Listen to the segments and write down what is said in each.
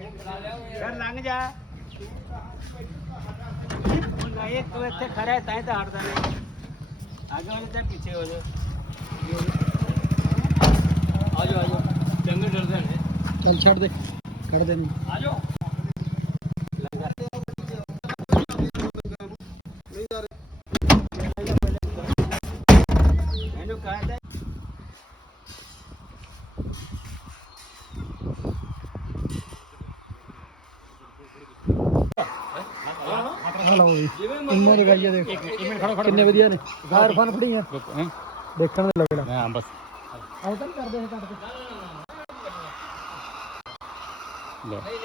ਯਾਰ ਲੰਘ ਜਾ। ਹੁਣ ਨਹੀਂ ਤੂੰ ਇੱਥੇ ਖੜਾ ਹੈ ਤਾਂ ਹੀ ਤਾਂ ਹਟਦਾ ਨਹੀਂ। ਅੱਗੇ ਜਾ ਤੇ ਪਿੱਛੇ ਹੋ ਜਾ ਆ ਜਾ ਆ ਜਾ ਚੰਗੇ ਡਰਦੇ ਨੇ ਚੱਲ ਛੱਡ ਦੇ ਕੱਢ ਦੇ। ਆ ਆ ਲਓ ਜੀ ਇੰਨੋ ਦਿਖਾਈਏ ਦੇਖ ਕਿੰਨੇ ਵਧੀਆ ਨੇ ਫਾਇਰ ਫਨ ਫੜੀਆਂ ਦੇਖਣ ਦੇ ਲੱਗਣਾ ਹਾਂ ਬਸ ਆਉ ਤਾਂ ਨੀ ਕਰਦੇ ਇਹ ਕੱਟ ਕੇ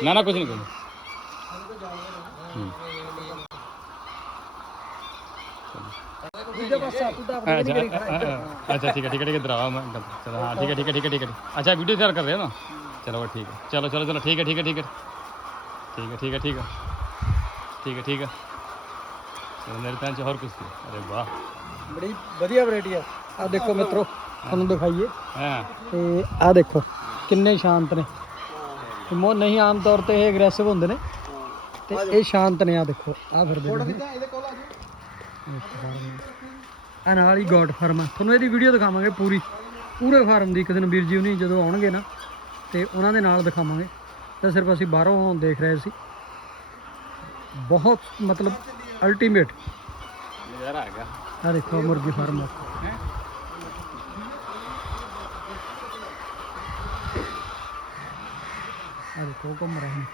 ਨਾ ਨਾ ਕੁਝ ਨਹੀਂ ਕੋਈ ਦੂਜੇ ਪਾਸੇ ਤੂੰ ਤਾਂ अच्छा अच्छा ठीक है ठीक है ठीक है दरावा मैं चलो हाँ ठीक है ठीक है ठीक है ठीक है अच्छा वीडियो शेयर कर रहे हो ना चलो वो ठीक है चलो चलो चलो ठीक है ठीक है ठीक है ठीक है ठीक है ठीक है ठीक है ठीक है ਮੇਰੇ ਤਾਂ ਹੋਰ ਕੁਛ ਨਹੀਂ। ਅਰੇ ਵਾਹ। ਬੜੀ ਵਧੀਆ ਵੈਰਾਈਟੀ ਆ। ਆ ਦੇਖੋ ਮਿੱਤਰੋ ਤੁਹਾਨੂੰ ਦਿਖਾਈਏ। ਹਾਂ। ਤੇ ਆ ਦੇਖੋ ਕਿੰਨੇ ਸ਼ਾਂਤ ਨੇ। ਤੇ ਮੋ ਨਹੀਂ ਆਮ ਤੌਰ ਤੇ ਇਹ ਐਗਰੈਸਿਵ ਹੁੰਦੇ ਨੇ। ਤੇ ਇਹ ਸ਼ਾਂਤ ਨੇ ਆ ਦੇਖੋ ਆ ਫਿਰਦੇ ਨੇ ਆ ਨਾਲ ਹੀ ਗੋਡ ਫਾਰਮ ਆ। ਤੁਹਾਨੂੰ ਇਹਦੀ ਵੀਡੀਓ ਦਿਖਾਵਾਂਗੇ ਪੂਰੀ। ਪੂਰੇ ਫਾਰਮ ਦੀ ਇੱਕ ਦਿਨ ਵੀਰ ਜੀ ਉਹਨੀ ਜਦੋਂ ਆਉਣਗੇ ਨਾ ਤੇ ਉਹਨਾਂ ਦੇ ਨਾਲ ਦਿਖਾਵਾਂਗੇ। ਤਾਂ ਸਿਰਫ ਅਸੀਂ ਬਾਹਰੋਂ ਦੇਖ ਰਹੇ ਸੀ। ਬਹੁਤ ਮਤਲਬ ਅਲਟੀਮੇਟ ਨਜ਼ਾਰਾ ਆ ਗਿਆ। ਆ ਦੇਖੋ ਮੁਰਗੀ ਫਾਰਮ ਆ। ਦੇਖੋ ਘੁੰਮ ਰਹੇ ਨੇ